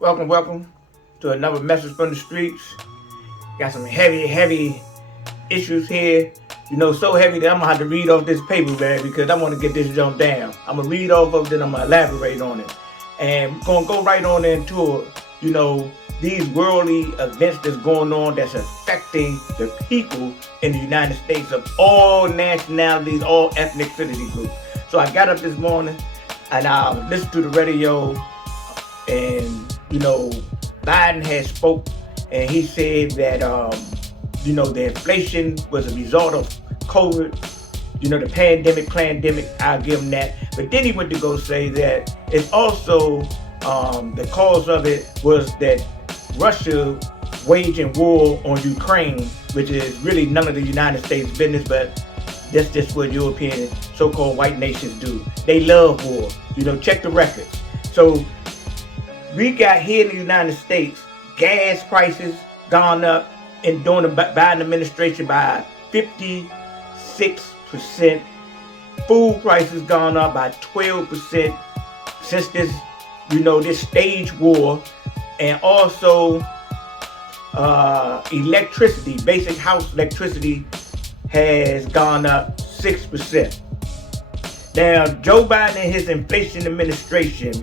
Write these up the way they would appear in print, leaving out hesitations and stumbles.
Welcome to another message from the streets. Got some heavy issues here. So heavy that I'm gonna have to read off this paper, man, because I want to get this jump down. I'm gonna read off of it, then I'm gonna elaborate on it, and we're gonna go right on into it. These worldly events that's going on that's affecting the people in the United States of all nationalities, all ethnicity groups. So I got up this morning and I listened to the radio, and Biden had spoke, and he said that the inflation was a result of COVID. The pandemic. I'll give him that. But then he went to go say that it's also the cause of it was that Russia waging war on Ukraine, which is really none of the United States business, but that's just what European so-called white nations do. They love war. Check the records. So we got here in the United States, gas prices gone up and during the Biden administration by 56%. Food prices gone up by 12% since this stage war. And also electricity, basic house electricity has gone up 6%. Now, Joe Biden and his inflation administration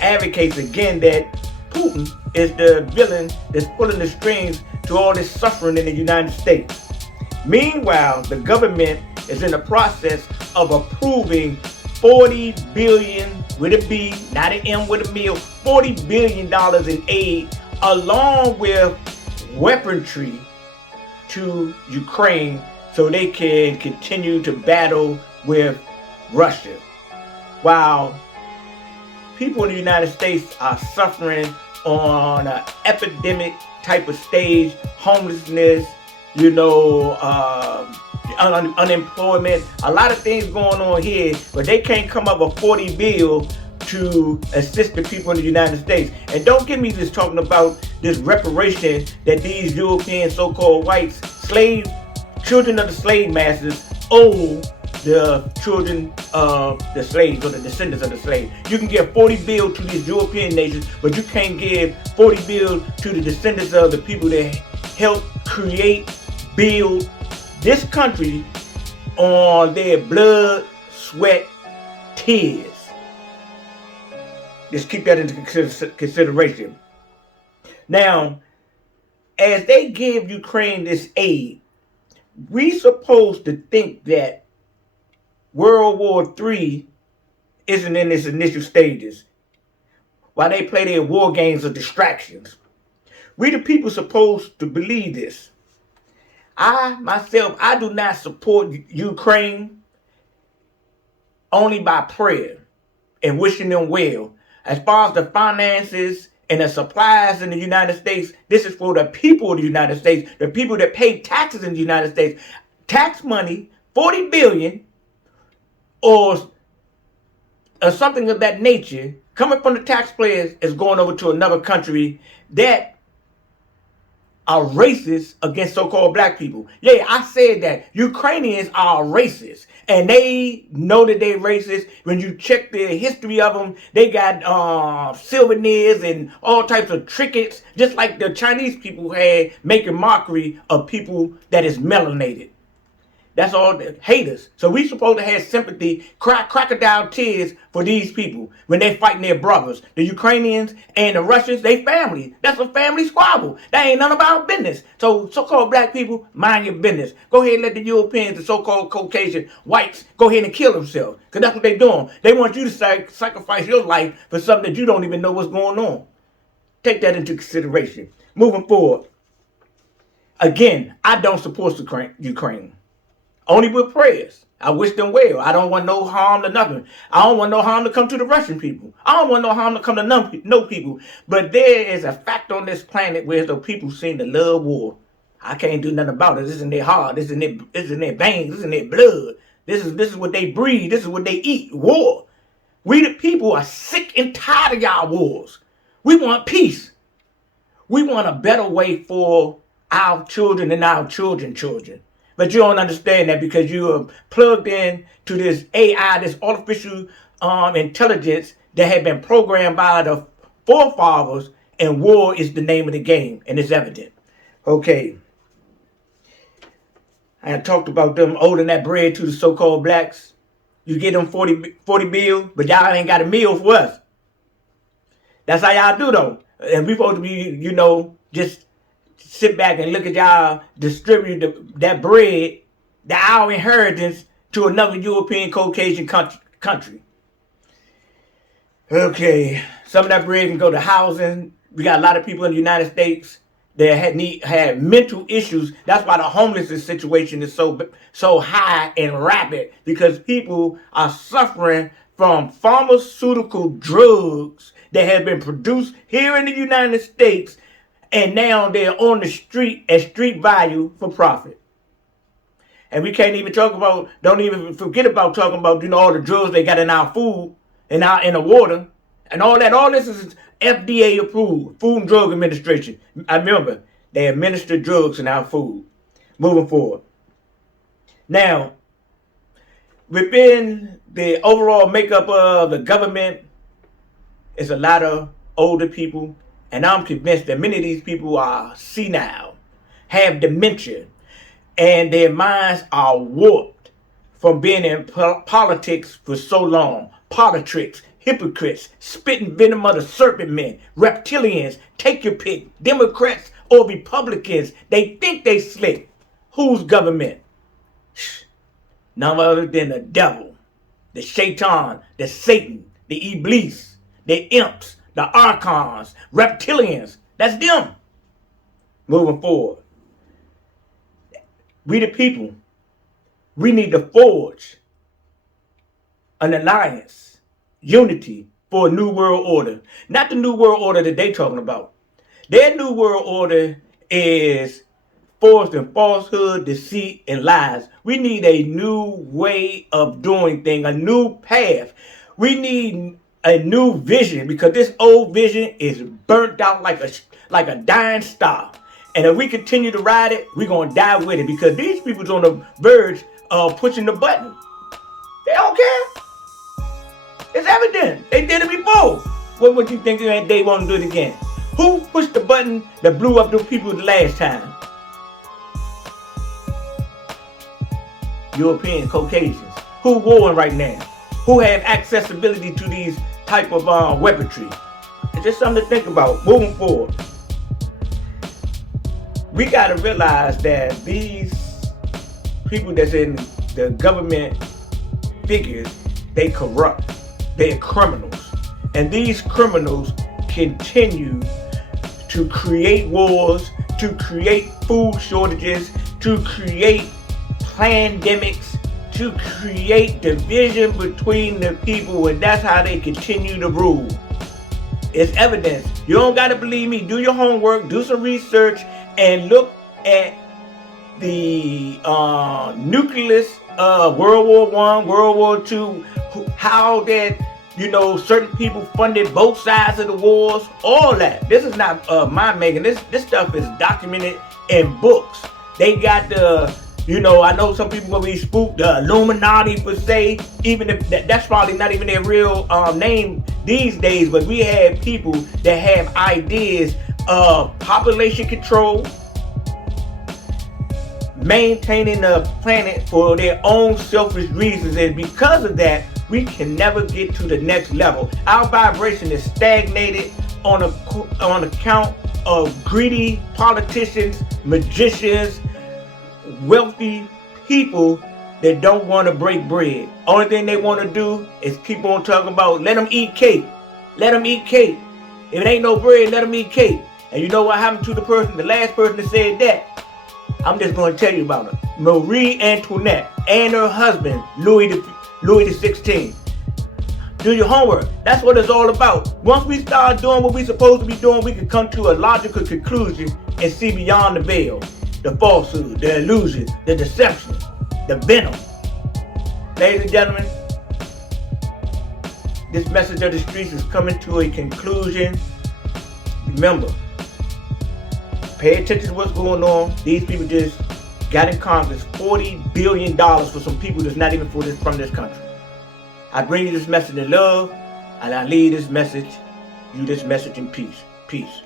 advocates again that Putin is the villain that's pulling the strings to all this suffering in the United States. Meanwhile, the government is in the process of approving $40 billion with a B, not an M with a meal, $40 billion in aid, along with weaponry to Ukraine so they can continue to battle with Russia. While people in the United States are suffering on an epidemic type of stage, homelessness, unemployment, a lot of things going on here, but they can't come up with $40 billion to assist the people in the United States. And don't get me just talking about this reparation that these European so-called whites, children of the slave masters, owe the children of the slaves or the descendants of the slaves. You can give $40 billion to these European nations, but you can't give $40 billion to the descendants of the people that helped create, build this country on their blood, sweat, tears. Just keep that into consideration. Now, as they give Ukraine this aid, we supposed to think that World War III isn't in its initial stages, while they play their war games of distractions. We the people supposed to believe this. I do not support Ukraine only by prayer and wishing them well. As far as the finances and the supplies in the United States, this is for the people of the United States, the people that pay taxes in the United States. Tax money, $40 billion, or something of that nature, coming from the taxpayers, is going over to another country that are racist against so-called black people. Yeah, I said that. Ukrainians are racist. And they know that they're racist. When you check the history of them, they got souvenirs and all types of trinkets, just like the Chinese people had, making mockery of people that is melanated. That's all the haters. So we supposed to have sympathy, cry crocodile tears for these people when they fighting their brothers. The Ukrainians and the Russians, they family. That's a family squabble. That ain't none of our business. So so-called black people, mind your business. Go ahead and let the Europeans, the so-called Caucasian whites, go ahead and kill themselves. Because that's what they're doing. They want you to sacrifice your life for something that you don't even know what's going on. Take that into consideration. Moving forward. Again, I don't support Ukraine. Only with prayers. I wish them well. I don't want no harm to nothing. I don't want no harm to come to the Russian people. I don't want no harm to come to no people. But there is a fact on this planet where the people seem to love war. I can't do nothing about it. This is in their heart. This is in their veins. This is in their blood. This is what they breathe. This is what they eat. War. We the people are sick and tired of y'all wars. We want peace. We want a better way for our children and our children's children. But you don't understand that because you are plugged in to this AI, this artificial intelligence that had been programmed by the forefathers, and war is the name of the game, and it's evident. Okay. I talked about them holding that bread to the so-called blacks. You get them 40 bills, but y'all ain't got a meal for us. That's how y'all do, though. And we supposed to be, just sit back and look at y'all distribute that bread, our inheritance, to another European Caucasian country. Okay, some of that bread can go to housing. We got a lot of people in the United States that had mental issues. That's why the homelessness situation is so high and rapid, because people are suffering from pharmaceutical drugs that have been produced here in the United States, and now they're on the street at street value for profit. And we can't even don't even forget about talking about, all the drugs they got in our food and in the water and all that. All this is FDA approved, Food and Drug Administration. I remember they administer drugs in our food. Moving forward. Now, within the overall makeup of the government, is a lot of older people, and I'm convinced that many of these people are senile, have dementia, and their minds are warped from being in politics for so long. Politics, hypocrites, spitting venom of the serpent men, reptilians, take your pick, Democrats or Republicans. They think they slick. Whose government? None other than the devil, the shaitan, the Satan, the Iblis, the imps, the archons, reptilians. That's them. Moving forward. We the people, we need to forge an alliance, unity for a new world order. Not the new world order that they talking about. Their new world order is forged in falsehood, deceit, and lies. We need a new way of doing things, a new path. We need a new vision, because this old vision is burnt out like a dying star. And if we continue to ride it, we're going to die with it, because these people's on the verge of pushing the button. They don't care. It's evident. They did it before. What would you think they want to do it again? Who pushed the button that blew up those people the last time? European Caucasians. Who warring right now? Who have accessibility to these type of weaponry? It's just something to think about moving forward. We got to realize that these people that's in the government figures, they corrupt. They're criminals. And these criminals continue to create wars, to create food shortages, to create pandemics, to create division between the people, and that's how they continue to rule. It's evidence. You don't got to believe me. Do your homework, do some research, and look at the nucleus of World War I, World War II, how that, certain people funded both sides of the wars, all that. This is not mind making. This stuff is documented in books. They got the, I know some people will be spooked, the Illuminati per se, even if that's probably not even their real name these days, but we have people that have ideas of population control, maintaining the planet for their own selfish reasons, and because of that, we can never get to the next level. Our vibration is stagnated on account of greedy politicians, magicians, wealthy people that don't want to break bread. Only thing they want to do is keep on talking about, let them eat cake. Let them eat cake. If it ain't no bread, let them eat cake. And you know what happened to the last person that said that? I'm just going to tell you about her. Marie Antoinette and her husband, Louis the XVI. Do your homework. That's what it's all about. Once we start doing what we're supposed to be doing, we can come to a logical conclusion and see beyond the veil, the falsehood, the illusion, the deception, the venom. Ladies and gentlemen, this message of the streets is coming to a conclusion. Remember, pay attention to what's going on. These people just got in Congress $40 billion for some people that's not even from this country. I bring you this message in love, and I leave this message you this message in peace. Peace.